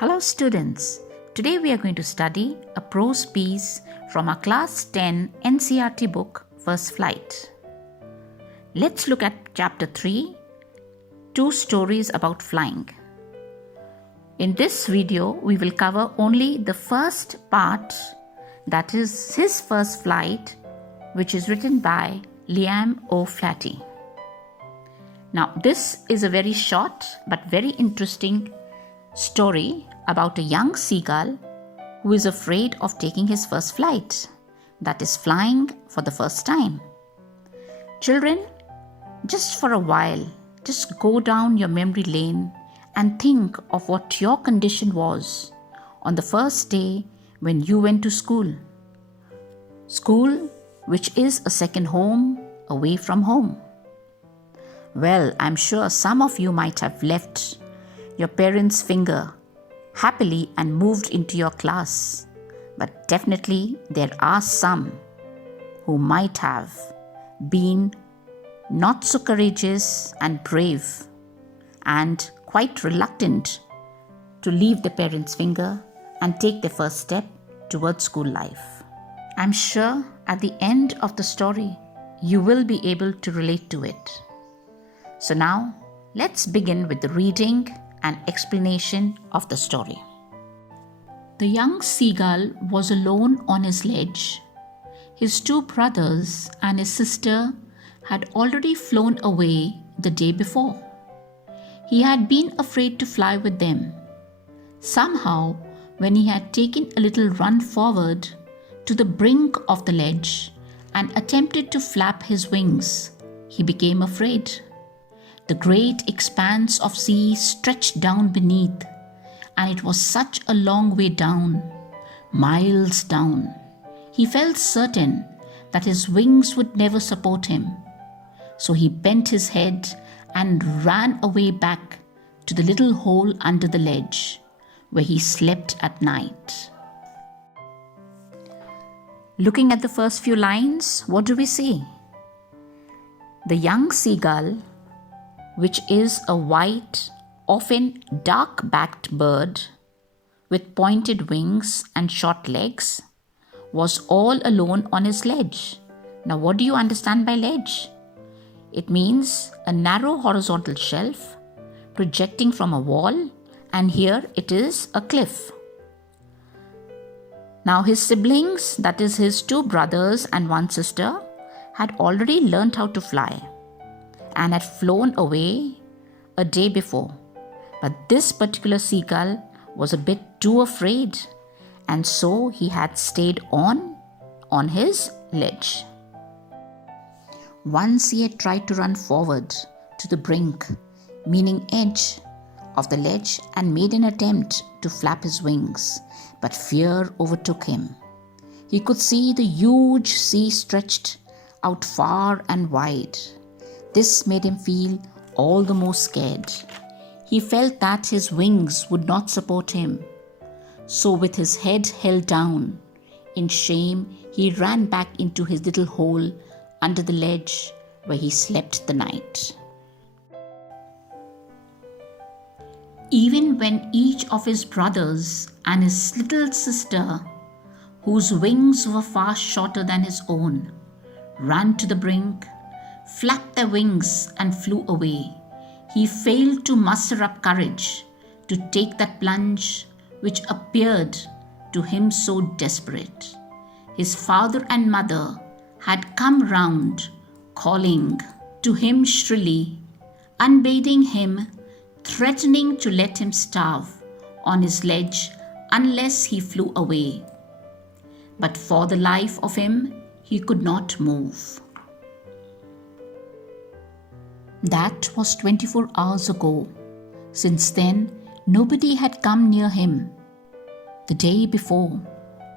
Hello students, today we are going to study a prose piece from our class 10 NCERT book First Flight. Let's look at chapter 3, Two Stories About Flying. In this video, we will cover only the first part, that is his first flight, which is written by Liam O'Flaherty. Now this is a very short but very interesting story about a young seagull who is afraid of taking his first flight, that is flying for the first time. Children, just for a while, just go down your memory lane and think of what your condition was on the first day when you went to school. School, which is a second home away from home. Well, I'm sure some of you might have left your parents' finger happily and moved into your class. But definitely there are some who might have been not so courageous and brave and quite reluctant to leave the parents' finger and take the first step towards school life. I'm sure at the end of the story, you will be able to relate to it. So now, let's begin with the reading and explanation of the story. The young seagull was alone on his ledge. His two brothers and his sister had already flown away the day before. He had been afraid to fly with them. Somehow, when he had taken a little run forward to the brink of the ledge and attempted to flap his wings, he became afraid. The great expanse of sea stretched down beneath, and it was such a long way down, miles down. He felt certain that his wings would never support him. So he bent his head and ran away back to the little hole under the ledge, where he slept at night. Looking at the first few lines, what do we see? The young seagull, which is a white, often dark-backed bird with pointed wings and short legs, was all alone on his ledge. Now, what do you understand by ledge? It means a narrow horizontal shelf projecting from a wall, and here it is a cliff. Now, his siblings, that is his two brothers and one sister, had already learned how to fly and had flown away a day before. But this particular seagull was a bit too afraid, and so he had stayed on his ledge. Once he had tried to run forward to the brink, meaning edge of the ledge, and made an attempt to flap his wings, but fear overtook him. He could see the huge sea stretched out far and wide. This made him feel all the more scared. He felt that his wings would not support him. So with his head held down, in shame, he ran back into his little hole under the ledge where he slept the night. Even when each of his brothers and his little sister, whose wings were far shorter than his own, ran to the brink, flapped their wings and flew away, he failed to muster up courage to take that plunge which appeared to him so desperate. His father and mother had come round, calling to him shrilly, unbathing him, threatening to let him starve on his ledge unless he flew away. But for the life of him, he could not move. That was 24 hours ago. Since then, nobody had come near him. The day before,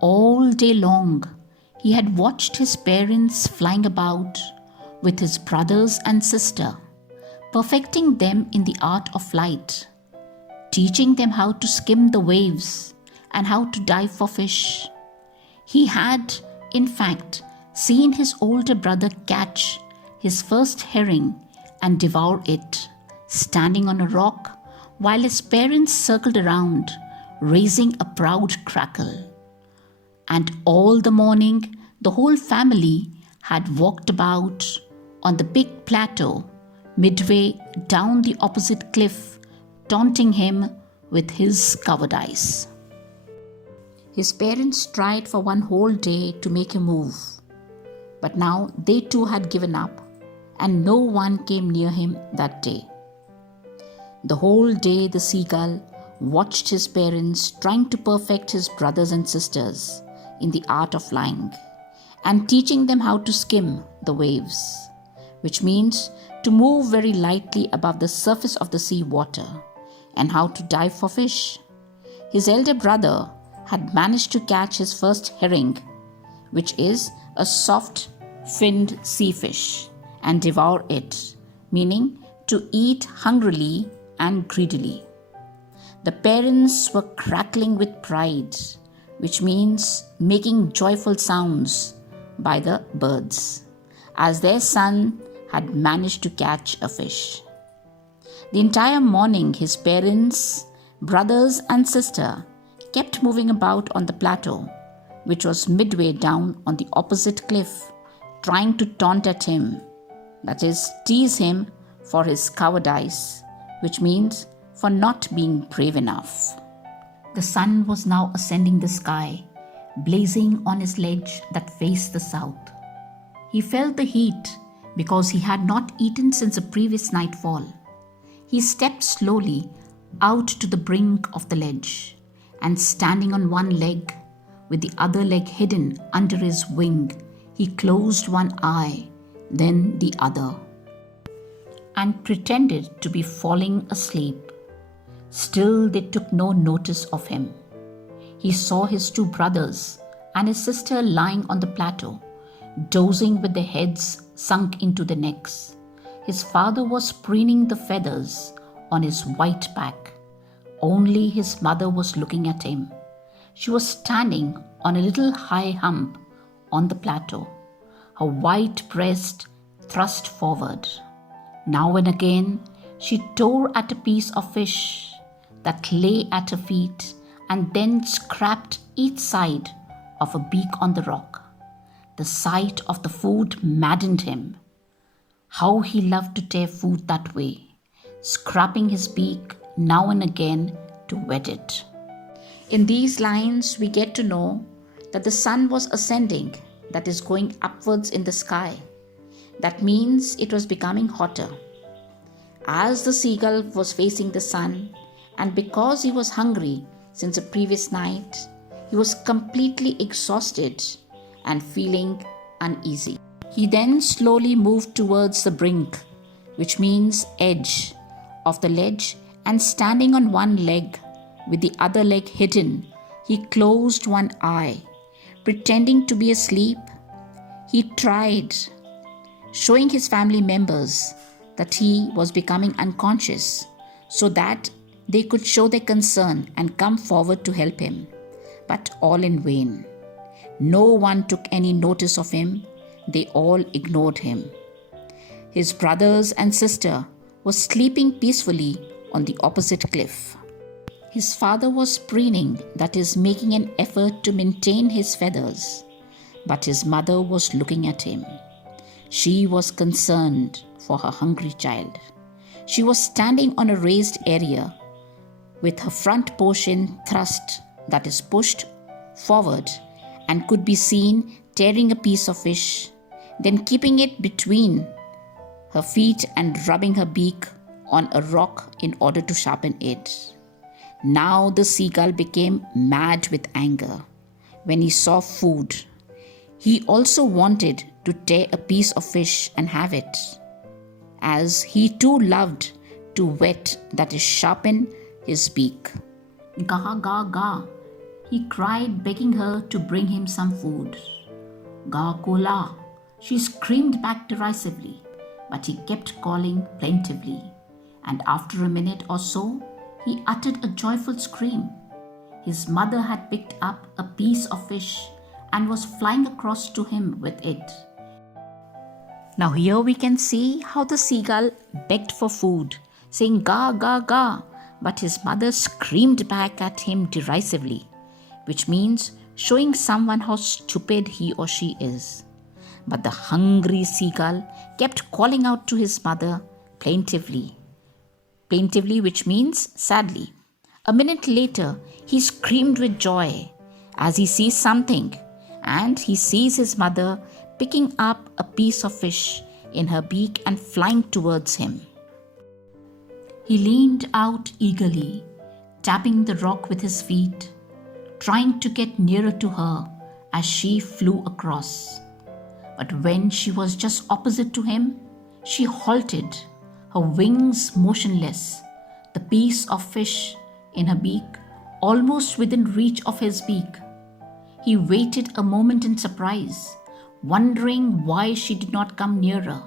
all day long, he had watched his parents flying about with his brothers and sister, perfecting them in the art of flight, teaching them how to skim the waves and how to dive for fish. He had, in fact, seen his older brother catch his first herring and devour it, standing on a rock while his parents circled around raising a proud crackle. And all the morning, the whole family had walked about on the big plateau midway down the opposite cliff, taunting him with his cowardice. His parents tried for one whole day to make him move, but now they too had given up, and no one came near him that day. The whole day the seagull watched his parents trying to perfect his brothers and sisters in the art of flying and teaching them how to skim the waves, which means to move very lightly above the surface of the sea water, and how to dive for fish. His elder brother had managed to catch his first herring, which is a soft finned sea fish, and devour it, meaning to eat hungrily and greedily. The parents were crackling with pride, which means making joyful sounds by the birds, as their son had managed to catch a fish. The entire morning, his parents, brothers, and sister kept moving about on the plateau, which was midway down on the opposite cliff, trying to taunt at him, that is, tease him for his cowardice, which means for not being brave enough. The sun was now ascending the sky, blazing on his ledge that faced the south. He felt the heat because he had not eaten since the previous nightfall. He stepped slowly out to the brink of the ledge, and standing on one leg, with the other leg hidden under his wing, he closed one eye, then the other, and pretended to be falling asleep. Still, they took no notice of him. He saw his two brothers and his sister lying on the plateau, dozing with their heads sunk into their necks. His father was preening the feathers on his white back. Only his mother was looking at him. She was standing on a little high hump on the plateau, her white breast thrust forward. Now and again, she tore at a piece of fish that lay at her feet and then scraped each side of a beak on the rock. The sight of the food maddened him. How he loved to tear food that way, scraping his beak now and again to wet it. In these lines, we get to know that the sun was ascending, that is, going upwards in the sky. That means it was becoming hotter. As the seagull was facing the sun, and because he was hungry since the previous night, he was completely exhausted and feeling uneasy. He then slowly moved towards the brink, which means edge, of the ledge, and standing on one leg, with the other leg hidden, he closed one eye. Pretending to be asleep, he tried showing his family members that he was becoming unconscious so that they could show their concern and come forward to help him. But all in vain. No one took any notice of him. They all ignored him. His brothers and sister were sleeping peacefully on the opposite cliff. His father was preening, that is, making an effort to maintain his feathers, but his mother was looking at him. She was concerned for her hungry child. She was standing on a raised area with her front portion thrust, that is, pushed forward, and could be seen tearing a piece of fish, then keeping it between her feet and rubbing her beak on a rock in order to sharpen it. Now the seagull became mad with anger when he saw food. He also wanted to tear a piece of fish and have it, as he too loved to wet, that is, sharpen his beak. Ga, ga, ga, he cried, begging her to bring him some food. Ga, kola, she screamed back derisively, but he kept calling plaintively, and after a minute or so, he uttered a joyful scream. His mother had picked up a piece of fish and was flying across to him with it. Now here we can see how the seagull begged for food, saying ga, ga, ga, But his mother screamed back at him derisively, which means showing someone how stupid he or she is. But the hungry seagull kept calling out to his mother plaintively. Plaintively, which means sadly. A minute later, he screamed with joy as he sees something, and he sees his mother picking up a piece of fish in her beak and flying towards him. He leaned out eagerly, tapping the rock with his feet, trying to get nearer to her as she flew across. But when she was just opposite to him, she halted, her wings motionless, the piece of fish in her beak almost within reach of his beak. He waited a moment in surprise, wondering why she did not come nearer,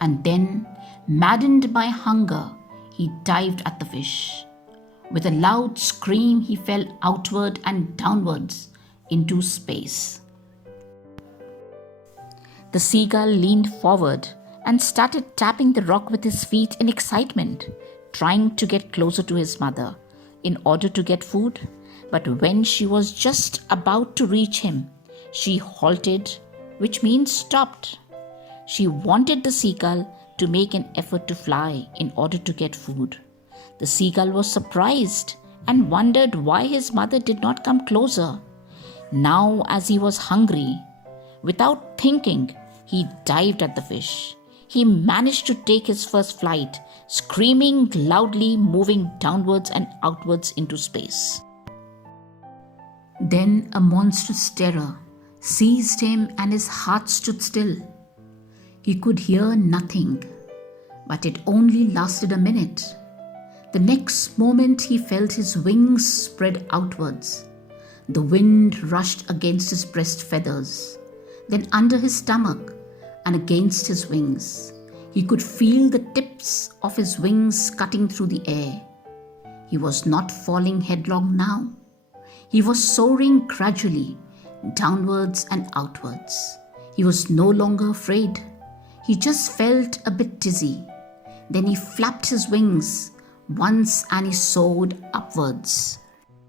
and then, maddened by hunger, he dived at the fish. With a loud scream, he fell outward and downwards into space. The seagull leaned forward and started tapping the rock with his feet in excitement, trying to get closer to his mother in order to get food. But when she was just about to reach him, she halted, which means stopped. She wanted the seagull to make an effort to fly in order to get food. The seagull was surprised and wondered why his mother did not come closer. Now, as he was hungry, without thinking, he dived at the fish. He managed to take his first flight, screaming loudly, moving downwards and outwards into space. Then a monstrous terror seized him and his heart stood still. He could hear nothing, but it only lasted a minute. The next moment he felt his wings spread outwards. The wind rushed against his breast feathers, then under his stomach and against his wings. He could feel the tips of his wings cutting through the air. He was not falling headlong now. He was soaring gradually, downwards and outwards. He was no longer afraid. He just felt a bit dizzy. Then he flapped his wings once and he soared upwards.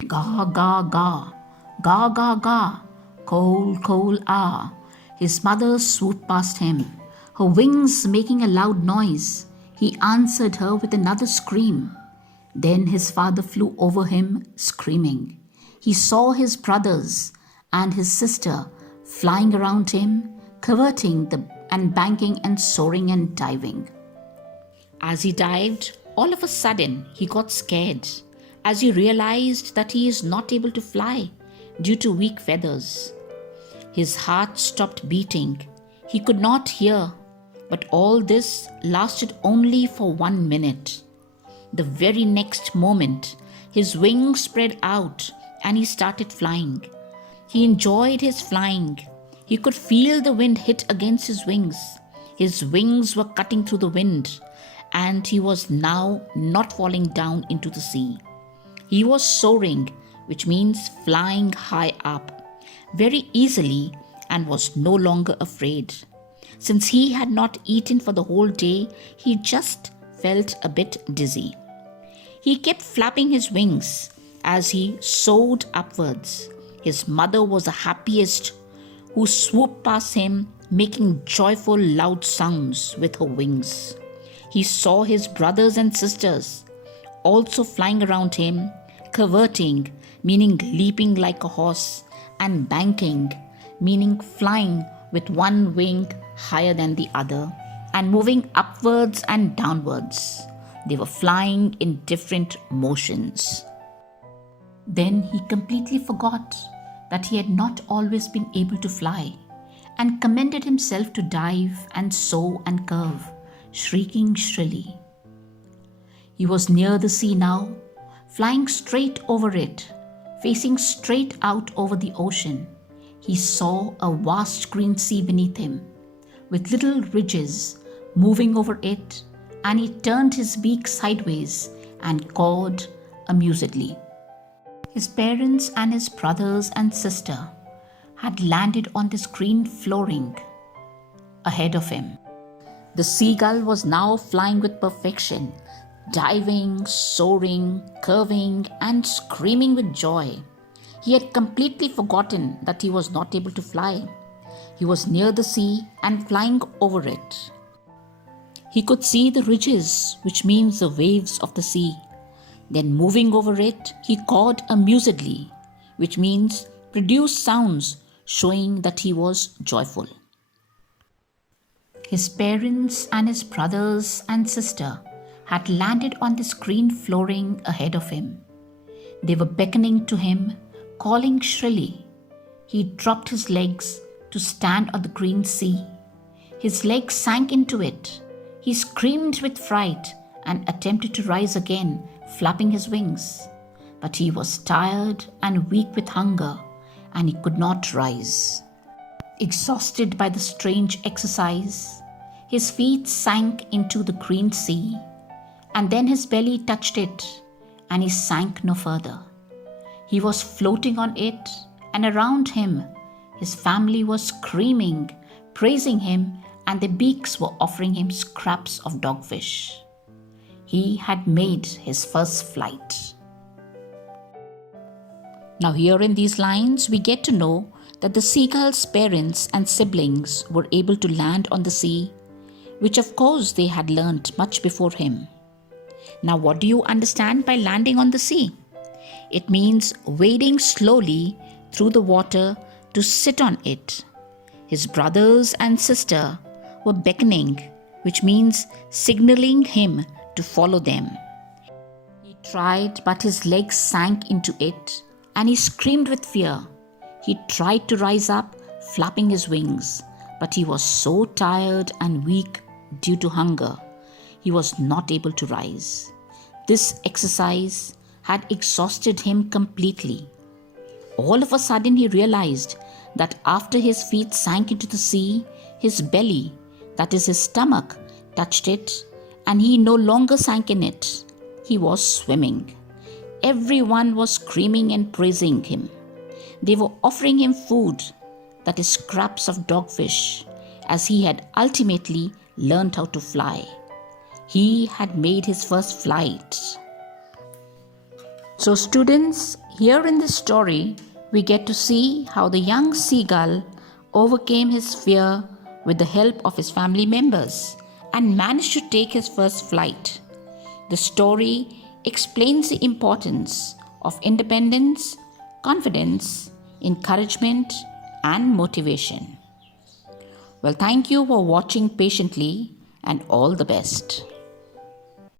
Ga, ga, ga, ga, ga, ga, coal, coal, ah. His mother swooped past him, her wings making a loud noise. He answered her with another scream. Then his father flew over him, screaming. He saw his brothers and his sister flying around him, curveting and banking and soaring and diving. As he dived, all of a sudden he got scared as he realized that he is not able to fly due to weak feathers. His heart stopped beating. He could not hear, but all this lasted only for 1 minute. The very next moment, his wings spread out and he started flying. He enjoyed his flying. He could feel the wind hit against his wings. His wings were cutting through the wind, and he was now not falling down into the sea. He was soaring, which means flying high up, very easily, and was no longer afraid. Since he had not eaten for the whole day, he just felt a bit dizzy. He kept flapping his wings as he soared upwards. His mother was the happiest, who swooped past him, making joyful loud sounds with her wings. He saw his brothers and sisters also flying around him, curveting, meaning leaping like a horse, and banking, meaning flying with one wing higher than the other, and moving upwards and downwards. They were flying in different motions. Then he completely forgot that he had not always been able to fly, and commended himself to dive and soar and curve, shrieking shrilly. He was near the sea now, flying straight over it, facing straight out over the ocean. He saw a vast green sea beneath him, with little ridges moving over it, and he turned his beak sideways and cawed amusedly. His parents and his brothers and sister had landed on this green flooring ahead of him. The seagull was now flying with perfection, diving, soaring, curving, and screaming with joy. He had completely forgotten that he was not able to fly. He was near the sea and flying over it. He could see the ridges, which means the waves of the sea. Then moving over it, he cawed amusedly, which means produced sounds showing that he was joyful. His parents and his brothers and sister had landed on this green flooring ahead of him. They were beckoning to him, calling shrilly. He dropped his legs to stand on the green sea. His legs sank into it. He screamed with fright and attempted to rise again, flapping his wings. But he was tired and weak with hunger, and he could not rise. Exhausted by the strange exercise, his feet sank into the green sea, and then his belly touched it, and he sank no further. He was floating on it, and around him, his family was screaming, praising him, and their beaks were offering him scraps of dogfish. He had made his first flight. Now, here in these lines, we get to know that the seagull's parents and siblings were able to land on the sea, which of course they had learnt much before him. Now, what do you understand by landing on the sea? It means wading slowly through the water to sit on it. His brothers and sister were beckoning, which means signaling him to follow them. He tried, but his legs sank into it, and he screamed with fear. He tried to rise up, flapping his wings, but he was so tired and weak due to hunger, he was not able to rise. This exercise had exhausted him completely. All of a sudden, he realized that after his feet sank into the sea, his belly, that is his stomach, touched it, and he no longer sank in it. He was swimming. Everyone was screaming and praising him. They were offering him food, that is scraps of dogfish, as he had ultimately learned how to fly. He had made his first flight. So students, here in this story, we get to see how the young seagull overcame his fear with the help of his family members and managed to take his first flight. The story explains the importance of independence, confidence, encouragement, and motivation. Well, thank you for watching patiently, and all the best.